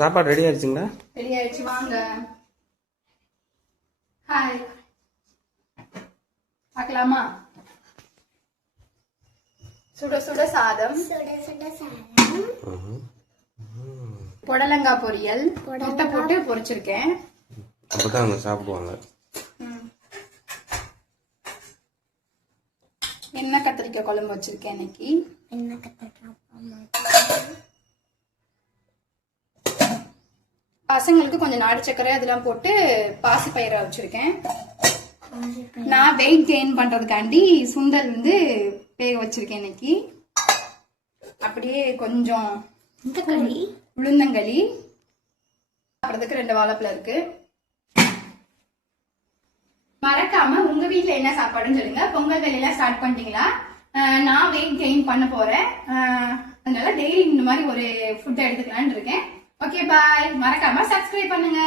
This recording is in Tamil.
சாப்பாடு ரெடி ஆயிடுச்சுங்களா? ரெடி ஆயிடுச்சு, வாங்க. ஹாய், பார்க்கலாமா? சுட சுட சாதம், புடலங்காய் பொரியல், முட்டை போட்டு பொரிச்சிருக்கேன். அப்பதான் அவங்க சாப்பிடுவாங்க. என்ன கத்திரிக்காய் குழம்பு வச்சிருக்கேன் இன்னைக்கு. பசங்களுக்கு கொஞ்சம் நாடு சக்கரை அதெல்லாம் போட்டு பாசி பயிரை வச்சிருக்கேன். நான் வெயிட் கெயின் பண்றதுக்காண்டி சுண்டல் வேக வச்சிருக்கேன் இன்னைக்கு. அப்படியே கொஞ்சம் உளுந்தங்களி சாப்பிட்றதுக்கு 2 வாழைப்பழம் இருக்கு. மறக்காம உங்க வீட்டுல என்ன சாப்பாடுன்னு சொல்லுங்க. பொங்கல் வேலையெல்லாம் ஸ்டார்ட் பண்ணிட்டீங்களா? நான் வெயிட் கெயின் பண்ண போறேன், அதனால டெய்லி இந்த மாதிரி ஒரு ஃபுட் எடுத்துக்கலான்னு இருக்கேன். ஓகே, பாய். மறக்காம சப்ஸ்கிரைப் பண்ணுங்க.